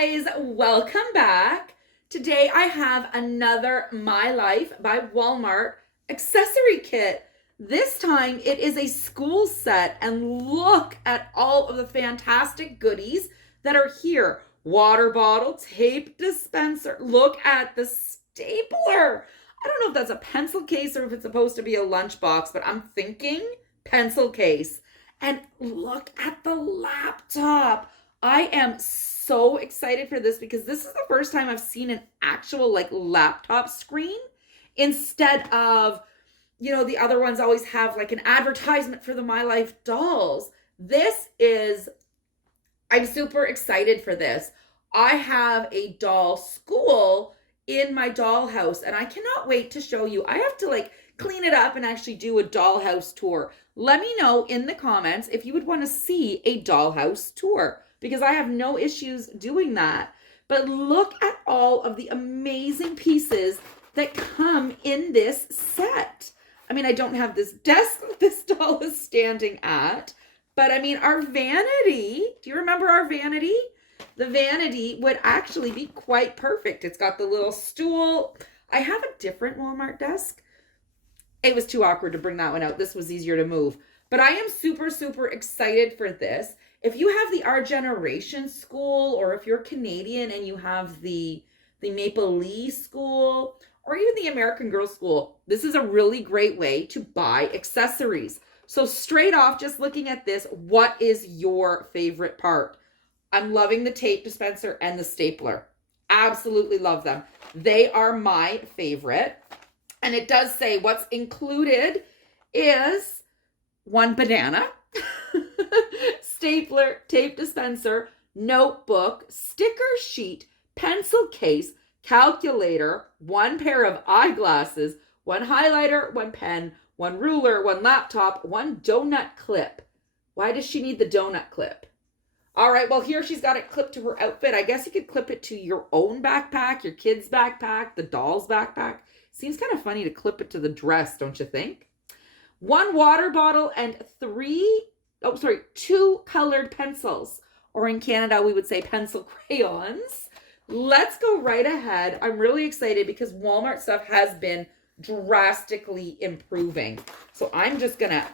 guys, welcome back. Today I have another My Life by Walmart accessory kit. This time it is a school set, and look at all of the fantastic goodies that are here. Water bottle, tape dispenser, look at the stapler. I don't know if that's a pencil case or if it's supposed to be a lunchbox, but I'm thinking pencil case. And look at the laptop. I am so excited for this because this is the first time I've seen an actual laptop screen instead of, the other ones always have like an advertisement for the My Life dolls. I'm super excited for this. I have a doll school in my doll house and I cannot wait to show you. I have to clean it up and actually do a dollhouse tour. Let me know in the comments if you would want to see a dollhouse tour, because I have no issues doing that. But look at all of the amazing pieces that come in this set. I mean, I don't have this desk that this doll is standing at, but I mean, our vanity, do you remember our vanity? The vanity would actually be quite perfect. It's got the little stool. I have a different Walmart desk. It was too awkward to bring that one out. This was easier to move. But I am super, super excited for this. If you have the Our Generation school, or if you're Canadian and you have the Maple Leaf school, or even the American Girl school, this is a really great way to buy accessories. So straight off, just looking at this, what is your favorite part? I'm loving the tape dispenser and the stapler. Absolutely love them. They are my favorite. And it does say what's included is one banana, stapler, tape dispenser, notebook, sticker sheet, pencil case, calculator, one pair of eyeglasses, one highlighter, one pen, one ruler, one laptop, one donut clip. Why does she need the donut clip? All right, well, here she's got it clipped to her outfit. I guess you could clip it to your own backpack, your kid's backpack, the doll's backpack. Seems kind of funny to clip it to the dress, don't you think? One water bottle and two colored pencils. Or in Canada, we would say pencil crayons. Let's go right ahead. I'm really excited because Walmart stuff has been drastically improving. So I'm just gonna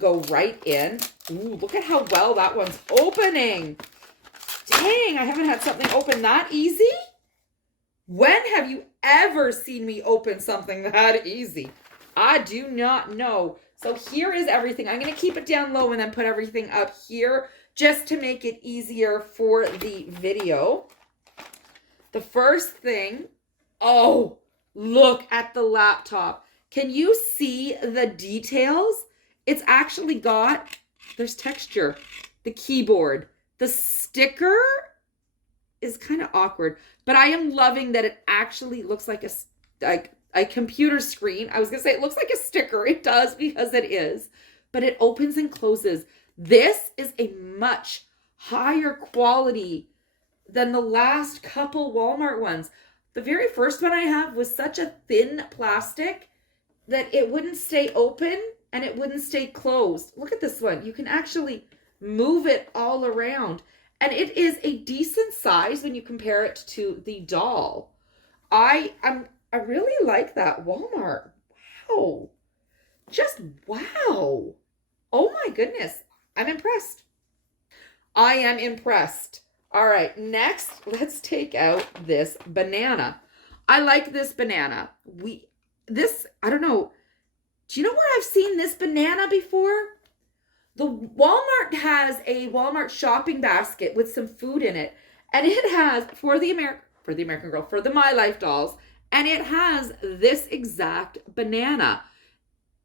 go right in. Ooh, look at how well that one's opening. Dang, I haven't had something open that easy. When have you ever seen me open something that easy? I do not know. So here is everything. I'm going to keep it down low and then put everything up here just to make it easier for the video. The first thing, oh, look at the laptop. Can you see the details? It's actually there's texture, the keyboard, the sticker is kind of awkward, but I am loving that it actually looks like a computer screen. I was going to say it looks like a sticker. It does, because it is, but it opens and closes. This is a much higher quality than the last couple Walmart ones. The very first one I have was such a thin plastic that it wouldn't stay open and it wouldn't stay closed. Look at this one. You can actually move it all around. And it is a decent size when you compare it to the doll. I really like that Walmart. Wow. Just wow. Oh my goodness. I'm impressed. I am impressed. All right, next, let's take out this banana. I like this banana. I don't know. Do you know where I've seen this banana before? The Walmart has a Walmart shopping basket with some food in it. And it has, for the American Girl, for the My Life dolls, and it has this exact banana.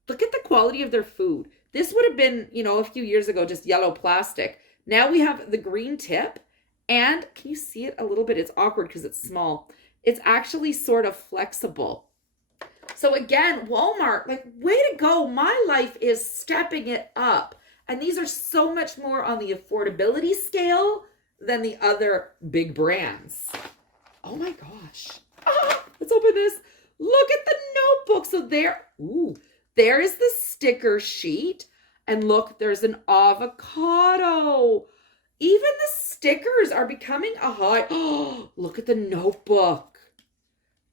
Look at the quality of their food. This would have been, a few years ago, just yellow plastic. Now we have the green tip. And can you see it a little bit? It's awkward because it's small. It's actually sort of flexible. So again, Walmart, way to go. My Life is stepping it up. And these are so much more on the affordability scale than the other big brands. Oh my gosh. Let's open this. Look at the notebook. So there is the sticker sheet. And look, there's an avocado. Even the stickers are becoming a high. Oh, look at the notebook.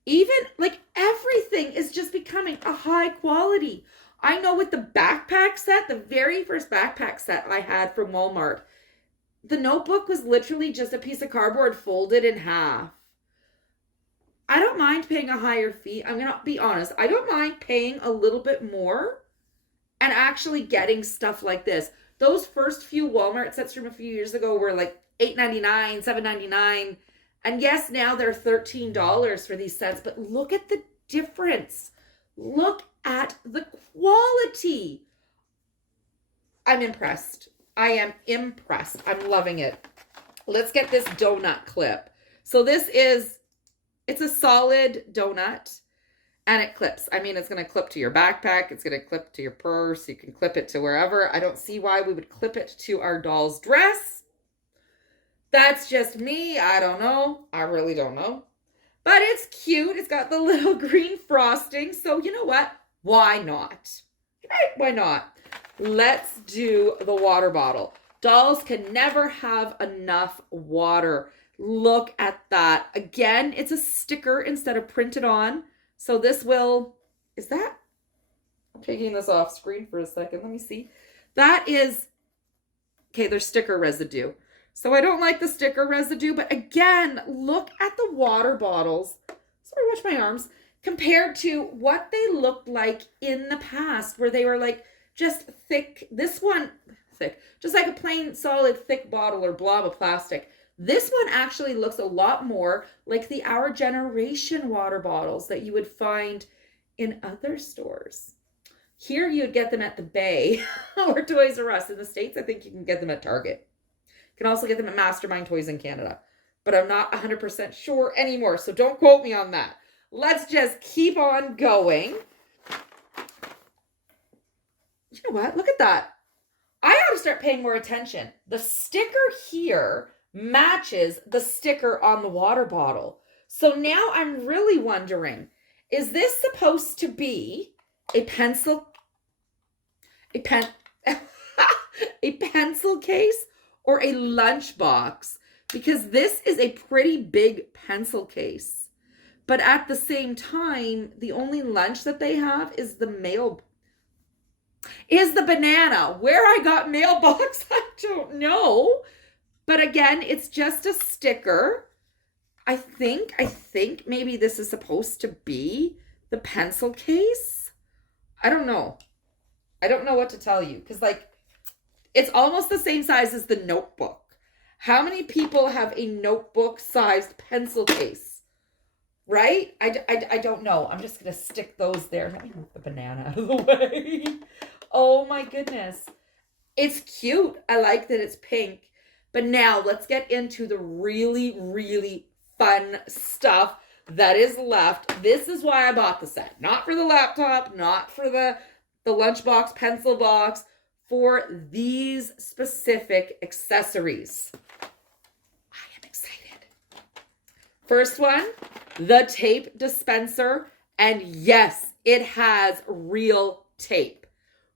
Even like everything is just becoming a high quality. I know with the backpack set, the very first backpack set I had from Walmart, the notebook was literally just a piece of cardboard folded in half. I don't mind paying a higher fee. I'm going to be honest. I don't mind paying a little bit more and actually getting stuff like this. Those first few Walmart sets from a few years ago were like $8.99, $7.99. And yes, now they're $13 for these sets, but look at the difference. Look at the quality. I'm impressed. I am impressed. I'm loving it. Let's get this donut clip. So it's a solid donut and it clips. I mean, it's going to clip to your backpack. It's going to clip to your purse. You can clip it to wherever. I don't see why we would clip it to our doll's dress. That's just me. I don't know. I really don't know. But it's cute. It's got the little green frosting. So you know what? Why not? Right? Why not? Let's do the water bottle. Dolls can never have enough water. Look at that. Again, it's a sticker instead of printed on. So this will, is that? I'm taking this off screen for a second. Let me see. That is, okay, there's sticker residue. So I don't like the sticker residue, but again, look at the water bottles. Sorry, watch my arms. Compared to what they looked like in the past, where they were like just thick. This one, thick, just like a plain solid thick bottle or blob of plastic. This one actually looks a lot more like the Our Generation water bottles that you would find in other stores. Here you'd get them at the Bay or Toys R Us. In the States, I think you can get them at Target. You can also get them at Mastermind Toys in Canada. But I'm not 100% sure anymore, so don't quote me on that. Let's just keep on going. You know what? Look at that. I ought to start paying more attention. The sticker here matches the sticker on the water bottle. So now I'm really wondering, is this supposed to be a pencil case or a lunchbox? Because this is a pretty big pencil case. But at the same time, the only lunch that they have is the banana. Where I got mailbox, I don't know. But again, it's just a sticker. I think maybe this is supposed to be the pencil case. I don't know. I don't know what to tell you. Because like, it's almost the same size as the notebook. How many people have a notebook-sized pencil case? Right? I don't know. I'm just going to stick those there. Let me move the banana out of the way. Oh my goodness. It's cute. I like that it's pink. But now let's get into the really, really fun stuff that is left. This is why I bought the set. Not for the laptop, not for the lunchbox, pencil box, for these specific accessories. I am excited. First one, the tape dispenser. And yes, it has real tape.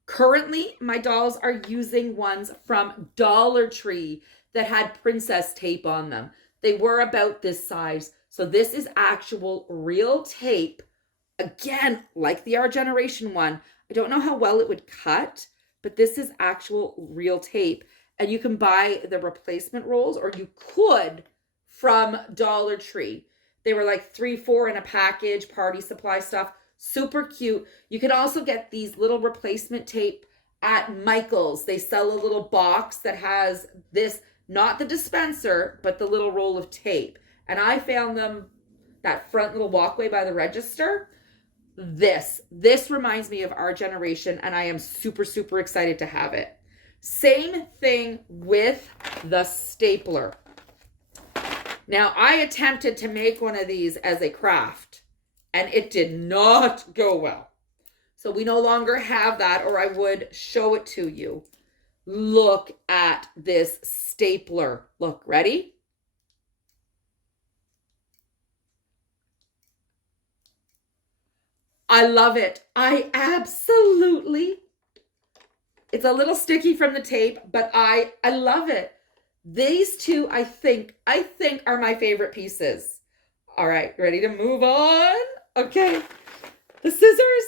Currently, my dolls are using ones from Dollar Tree that had princess tape on them. They were about this size. So this is actual real tape. Again, like the Our Generation one. I don't know how well it would cut, but this is actual real tape. And you can buy the replacement rolls, or you could from Dollar Tree. They were like 3, 4 in a package, party supply stuff. Super cute. You can also get these little replacement tape at Michael's. They sell a little box that has this, not the dispenser, but the little roll of tape. And I found them, that front little walkway by the register. This reminds me of Our Generation, and I am super, super excited to have it. Same thing with the stapler. Now, I attempted to make one of these as a craft, and it did not go well. So we no longer have that, or I would show it to you. Look at this stapler. Look, ready? I love it. I absolutely, it's a little sticky from the tape, but I love it. These two, I think are my favorite pieces. All right, ready to move on? Okay. The scissors.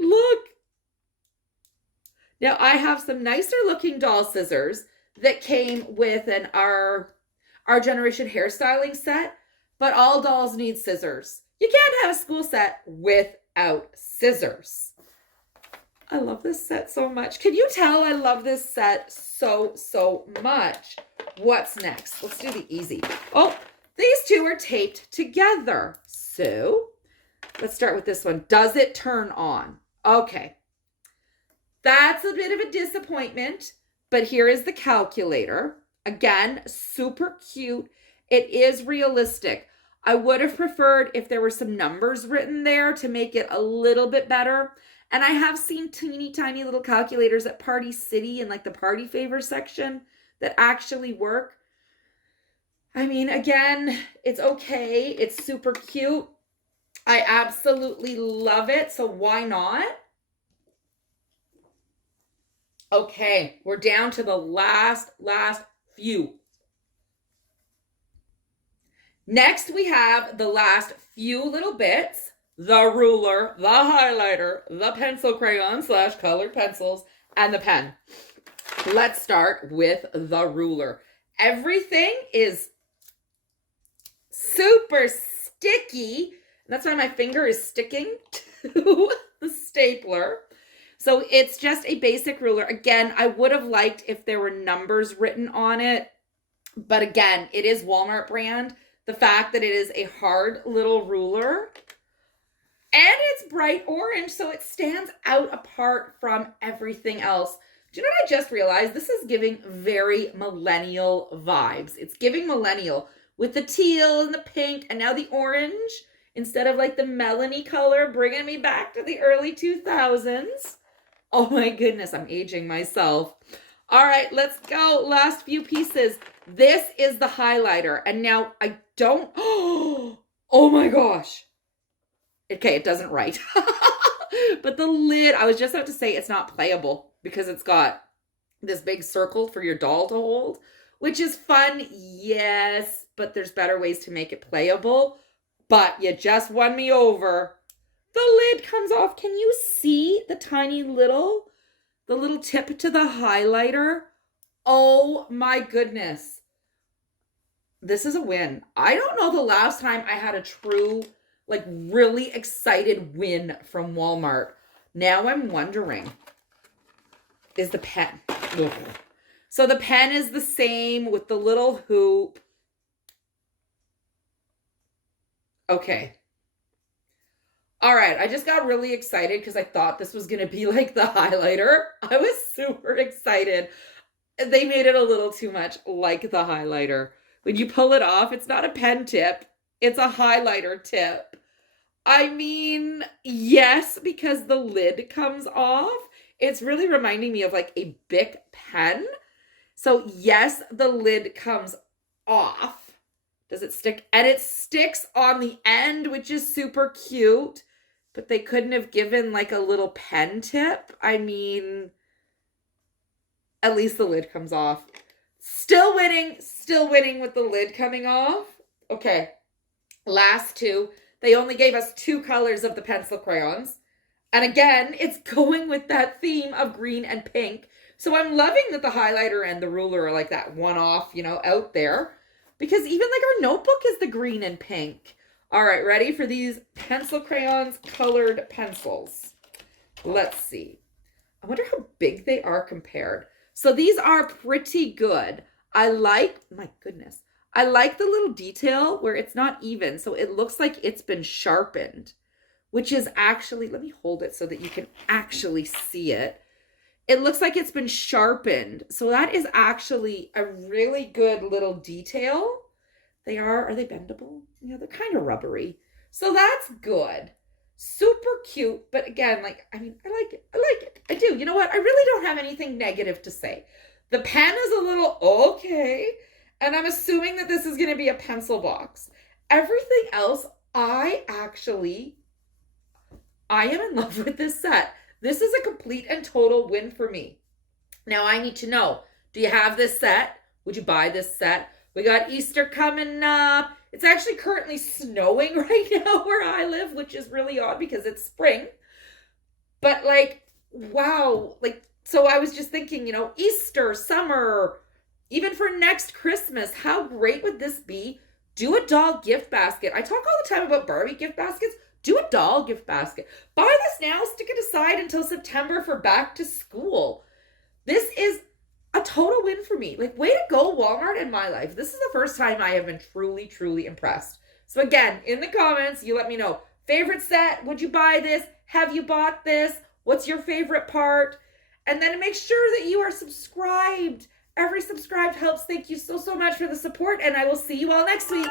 Look. Now I have some nicer looking doll scissors that came with our generation hairstyling set, but all dolls need scissors. You can't have a school set without scissors. I love this set so much. Can you tell I love this set so much? What's next? Let's do the easy. Oh, these two are taped together. So let's start with this one. Does it turn on? Okay. That's a bit of a disappointment, but here is the calculator. Again, super cute. It is realistic. I would have preferred if there were some numbers written there to make it a little bit better. And I have seen teeny tiny little calculators at Party City in like the party favor section that actually work. I mean, again, it's okay. It's super cute. I absolutely love it. So why not? Okay, we're down to the last few. Next, we have the last few little bits. The ruler, the highlighter, the pencil crayon / colored pencils, and the pen. Let's start with the ruler. Everything is super sticky. That's why my finger is sticking to the stapler. So it's just a basic ruler. Again, I would have liked if there were numbers written on it. But again, it is Walmart brand. The fact that it is a hard little ruler. And it's bright orange, so it stands out apart from everything else. Do you know what I just realized? This is giving very millennial vibes. It's giving millennial with the teal and the pink and now the orange instead of like the melony color, bringing me back to the early 2000s. Oh my goodness, I'm aging myself. All right, let's go. Last few pieces. This is the highlighter. And now I don't, oh my gosh. Okay, it doesn't write. But the lid, I was just about to say it's not playable because it's got this big circle for your doll to hold, which is fun, yes, but there's better ways to make it playable. But you just won me over. The lid comes off. Can you see the tiny little, the little tip to the highlighter? Oh my goodness. This is a win. I don't know the last time I had a true, like really excited win from Walmart. Now I'm wondering, is the pen. Ugh. So the pen is the same with the little hoop. Okay. All right, I just got really excited because I thought this was going to be like the highlighter. I was super excited. They made it a little too much like the highlighter. When you pull it off, it's not a pen tip. It's a highlighter tip. I mean, yes, because the lid comes off. It's really reminding me of like a Bic pen. So yes, the lid comes off. Does it stick? And it sticks on the end, which is super cute. But they couldn't have given like a little pen tip. I mean, at least the lid comes off. Still winning with the lid coming off. Okay, last two. They only gave us 2 colors of the pencil crayons. And again, it's going with that theme of green and pink. So I'm loving that the highlighter and the ruler are like that one-off, you know, out there. Because even like our notebook is the green and pink. All right, ready for these pencil crayons, colored pencils. Let's see. I wonder how big they are compared. So these are pretty good. I like, my goodness. I like the little detail where it's not even. So it looks like it's been sharpened, which is actually, let me hold it so that you can actually see it. It looks like it's been sharpened. So that is actually a really good little detail. Are they bendable? Yeah, they're kind of rubbery. So that's good. Super cute. But again, like, I mean, I like it. I do. You know what? I really don't have anything negative to say. The pen is a little okay. And I'm assuming that this is going to be a pencil box. Everything else, I am in love with this set. This is a complete and total win for me. Now I need to know, Do you have this set? Would you buy this set? We got Easter coming up. It's actually currently snowing right now where I live, which is really odd because it's spring. But like, wow. Like, so I was just thinking, you know, Easter, summer, even for next Christmas, how great would this be? Do a doll gift basket. I talk all the time about Barbie gift baskets. Do a doll gift basket. Buy this now, stick it aside until September for back to school. This is a total win for me. Like, way to go, Walmart and My Life. This is the first time I have been truly, truly impressed. So again, in the comments, you let me know. Favorite set? Would you buy this? Have you bought this? What's your favorite part? And then make sure that you are subscribed. Every subscribed helps. Thank you so, so much for the support, and I will see you all next week.